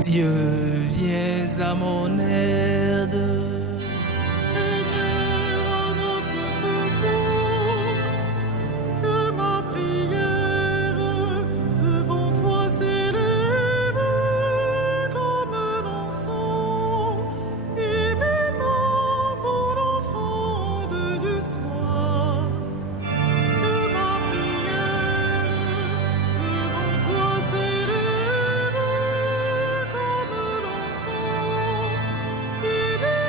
Dieu, viens à mon aide. Seigneur, à notre secours, que ma prière devant toi s'élève comme l'encens, et maintenant pour l'offrande du soir. Que ma prière devant toi s'élève comme l'encens, et maintenant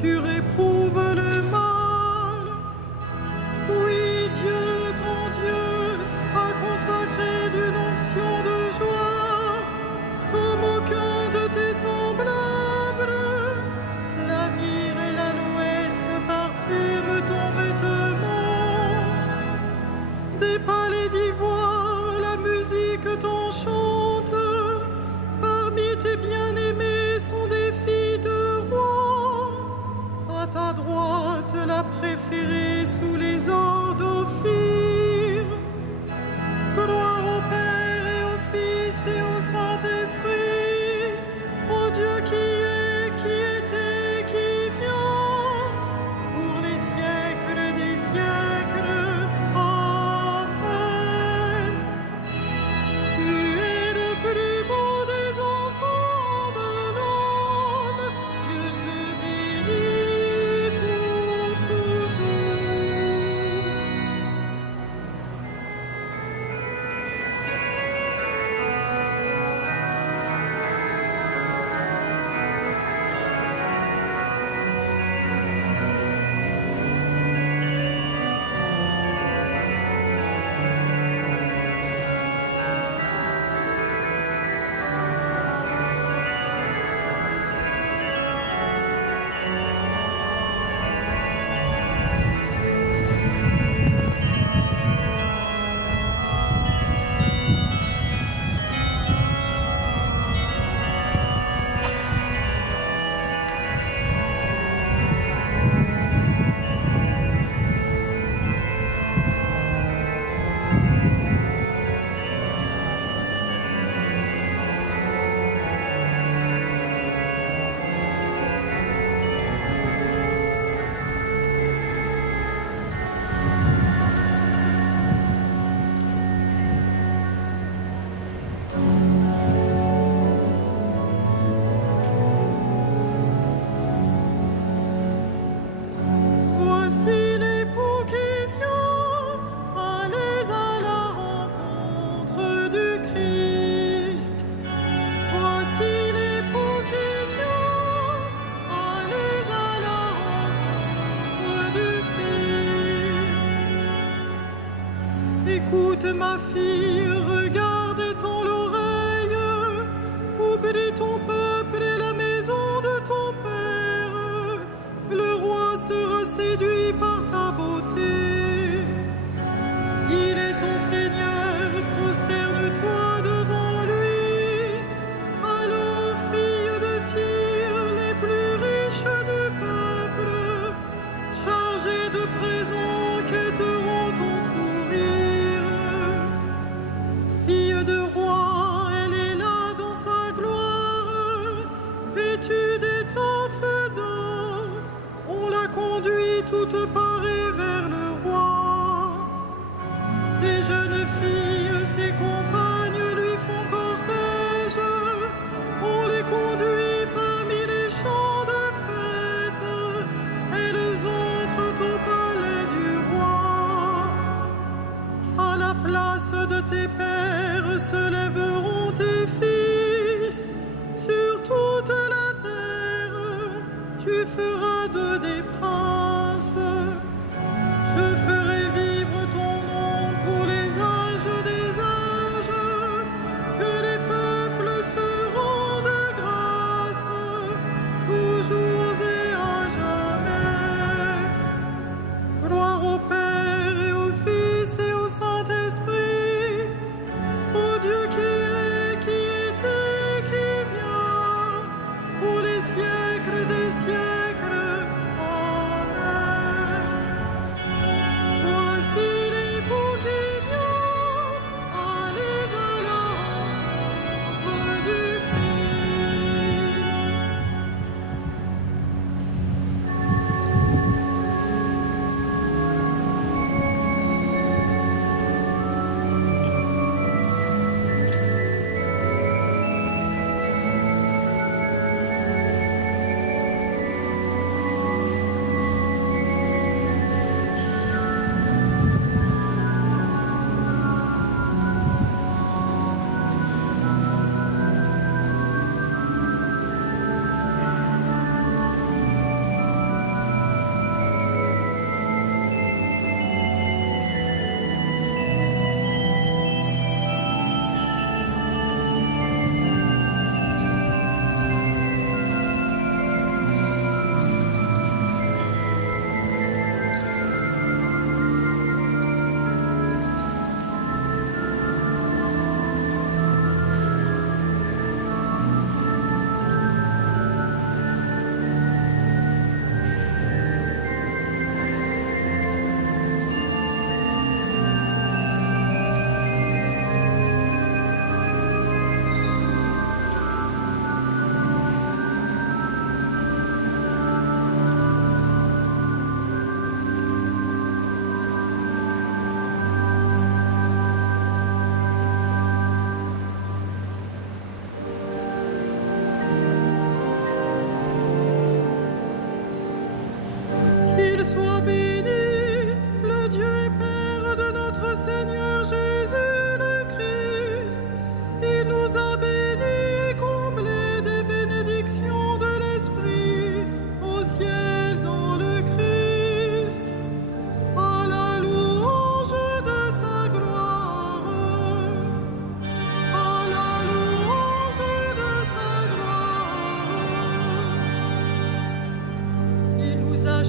tu réprouves le mal. Oui, Dieu, ton Dieu, a consacré d'une onction de joie, comme aucun de tes semblables. La myrrhe et l'aloès parfument ton vêtement. Des palais d'ivoire, la musique t'enchante. Parmi tes bien-aimés sont des filles de rois. À ta droite, la préférée sous les ors d'Ophir. Gloire au Père et au Fils et au Saint-Esprit, au Dieu qui est, qui était, qui vient, pour les siècles des siècles. Amen. Tu es le plus beau des enfants de l'homme, Dieu te bénit pour toujours. Voici l'époux qui vient, allez à la rencontre du Christ. Voici l'époux qui vient, allez à la rencontre du Christ. Écoute ma fille, regarde étends l'oreille, oublie ton peuple et la maison de ton père. Le roi sera séduit par ta beauté. Il est ton Seigneur, prosterne-toi devant lui. Alors, filles de Tyr, les plus riches du peuple, chargées de présents, quêteront ton sourire. Fille de roi, elle est là dans sa gloire, vêtue d'étoffes d'or. On la conduit toute parée vers le roi. Les jeunes filles, ses compagnes, lui font cortège. On les conduit parmi les champs de fête. Elles entrent au palais du roi. À la place de tes pères se lèveront tes fils. Sur toute la terre, tu feras d'eux des princes. Je ferai vivre ton nom pour les âges des âges. Que les peuples se rendent grâce, toujours et à jamais. Gloire au Père et au Fils et au Saint-Esprit, au Dieu qui est, qui était, qui vient, pour les siècles des siècles. Amen.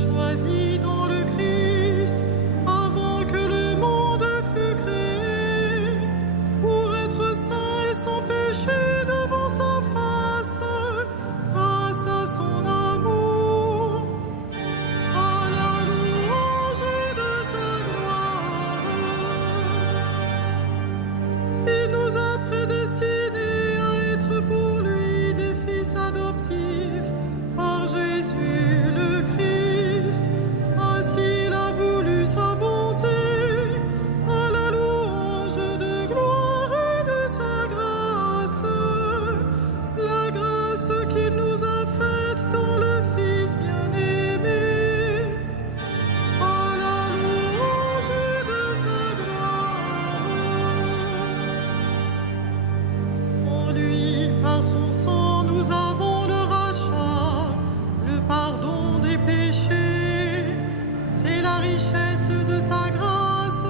choisi dans le Christ avant que le monde fût créé, pour être saint et sans péché devant sa face, grâce à son amour, à la louange de sa gloire. Il nous a prédestinés à être pour lui des fils adoptifs par Jésus le Christ. Ainsi il a voulu sa bonté, à la louange de gloire et de sa grâce, la grâce qu'il nous a faite dans le Fils bien-aimé, à la louange de sa gloire. En lui, par son sang, nous avons le rachat, le pardon des péchés. C'est la richesse de sa grâce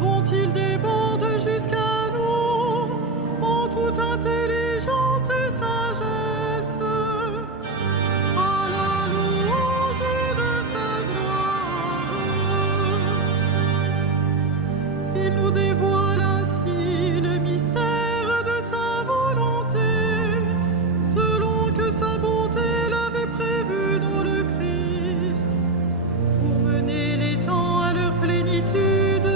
dont il déborde jusqu'à nous en toute intelligence et sagesse, à la louange de sa gloire. Il nous dévoile ainsi le mystère de sa volonté, selon que sa bonté l'avait prévu dans le Christ, pour mener les temps à leur plénitude,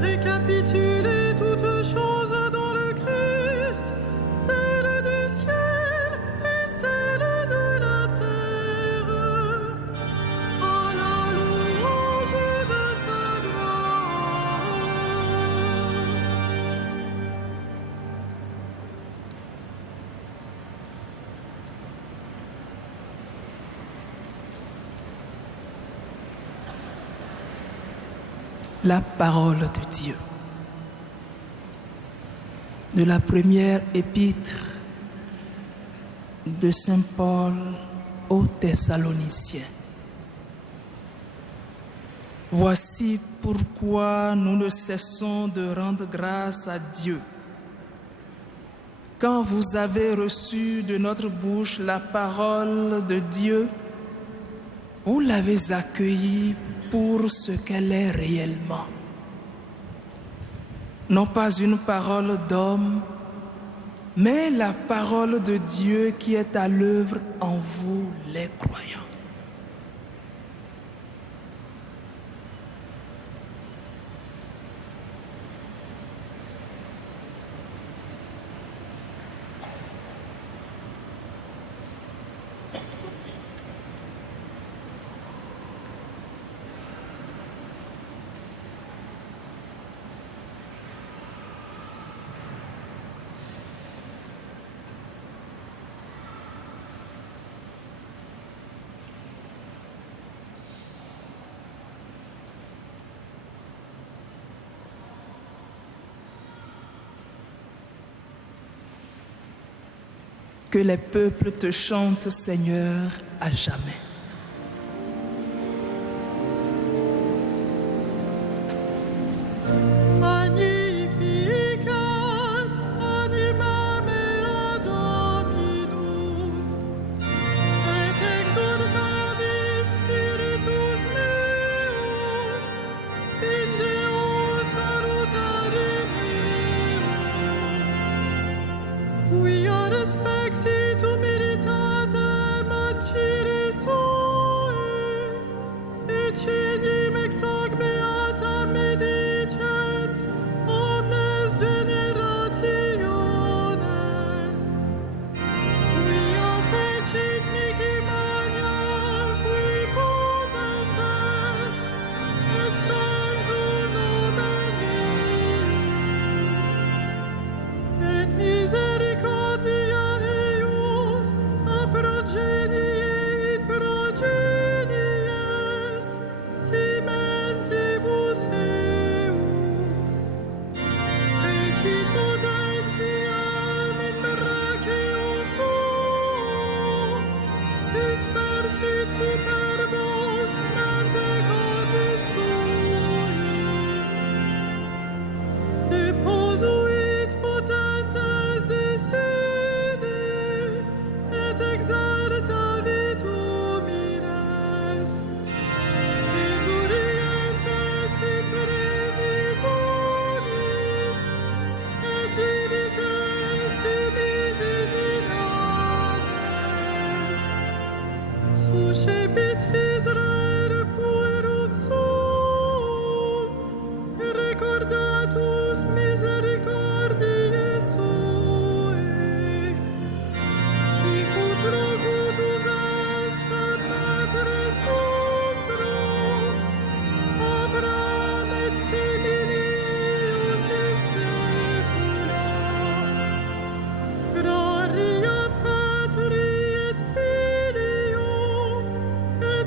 récapituler toutes choses dans le Christ, celle des ciels et celle de la terre, à la louange de sa gloire. La parole de Dieu. De la première épître de Saint Paul aux Thessaloniciens. Voici pourquoi nous ne cessons de rendre grâce à Dieu. Quand vous avez reçu de notre bouche la parole de Dieu, vous l'avez accueillie pour ce qu'elle est réellement. Non pas une parole d'homme, mais la parole de Dieu qui est à l'œuvre en vous les croyants. Que les peuples te chantent, Seigneur, à jamais. Magnificat animam ea Dominum, et exultavis spiritus meus, in Deo salutaris meum. Quia respexit humilitatem ancire sue, et cignim ex hoc beatam medicem,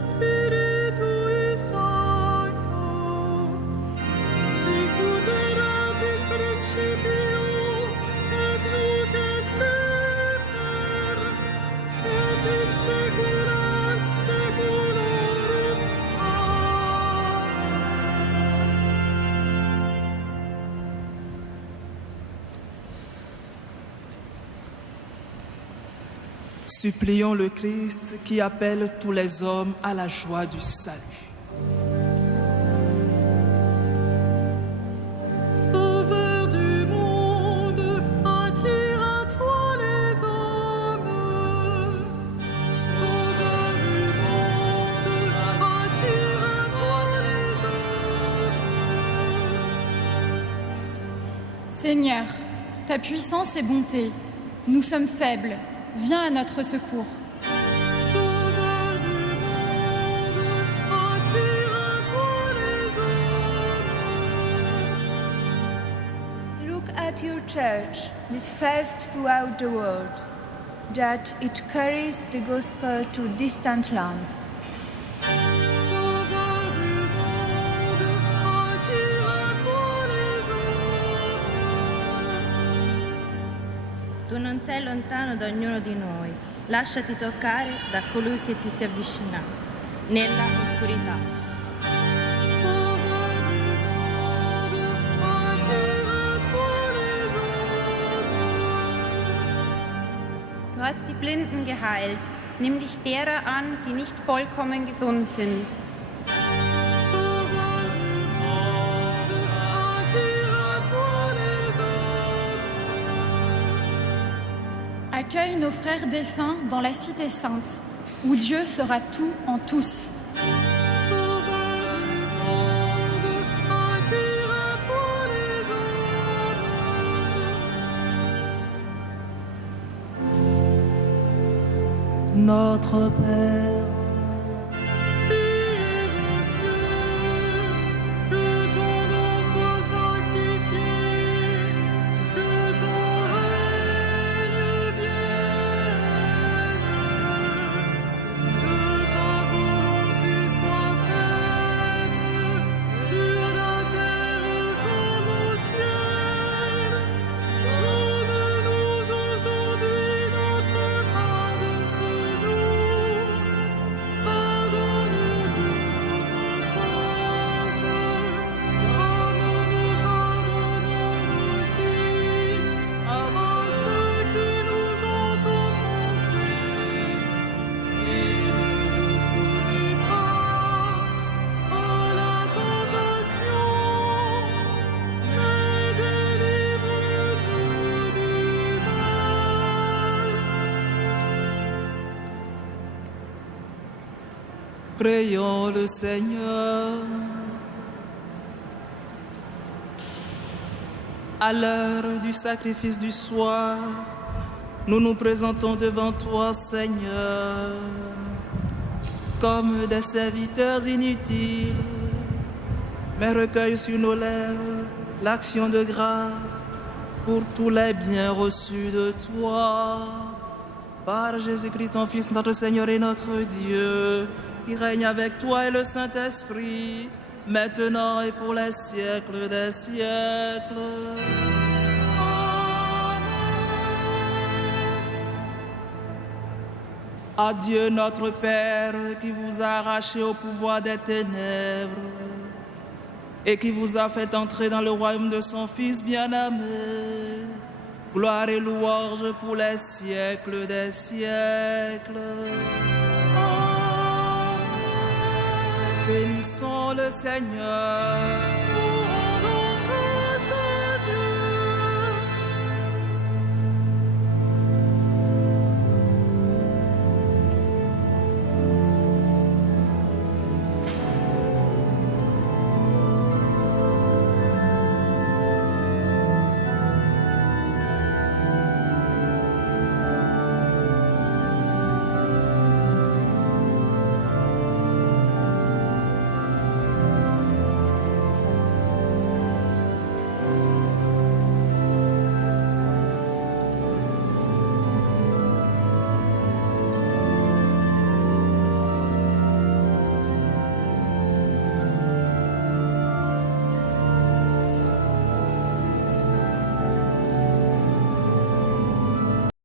Spiritui Sancto, sicut erat in principio, et nunc et semper, et in saecula saeculorum. Amen. Supplions le Christ qui appelle tous les hommes à la joie du salut. Sauveur du monde, attire à toi les hommes. Sauveur du monde, attire à toi les hommes. Seigneur, ta puissance et bonté, nous sommes faibles, viens à notre secours. Sauveur du monde, attire à toi les hommes. Look at your church, dispersed throughout the world, that it carries the gospel to distant lands. Sauveur du monde, attire à toi les hommes. Tu non sei lontano da ognuno di noi, lasciati toccare da colui che ti si avvicina nella oscurità. Sauveur du monde, attire à toi les hommes. Du hast die Blinden geheilt. Nimm dich derer an, die nicht vollkommen gesund sind. Sauveur du monde, attire à toi les hommes. Accueille nos frères défunts dans la cité sainte, où Dieu sera tout en tous. Sauveur du monde, attire à toi les hommes. Notre Père, Qui es aux cieux, que ton nom soit sanctifié, que ton règne vienne, que ta volonté soit faite sur la terre comme au ciel. Donne-nous aujourd'hui notre pain de ce jour. Pardonne-nous nos offenses, comme nous pardonnons aussi à ceux qui nous ont offensés. Et ne nous soumets pas à la tentation, mais délivre-nous du mal. prions le Seigneur. À l'heure du sacrifice du soir, nous nous présentons devant toi, Seigneur, comme des serviteurs inutiles, mais recueille sur nos lèvres l'action de grâce pour tous les biens reçus de toi. Par Jésus-Christ, ton Fils, notre Seigneur et notre Dieu, qui règne avec toi et le Saint-Esprit, maintenant et pour les siècles des siècles. À Dieu notre Père, qui vous a arraché au pouvoir des ténèbres et qui vous a fait entrer dans le royaume de son Fils bien-aimé, gloire et louange pour les siècles des siècles. Bénissons le Seigneur.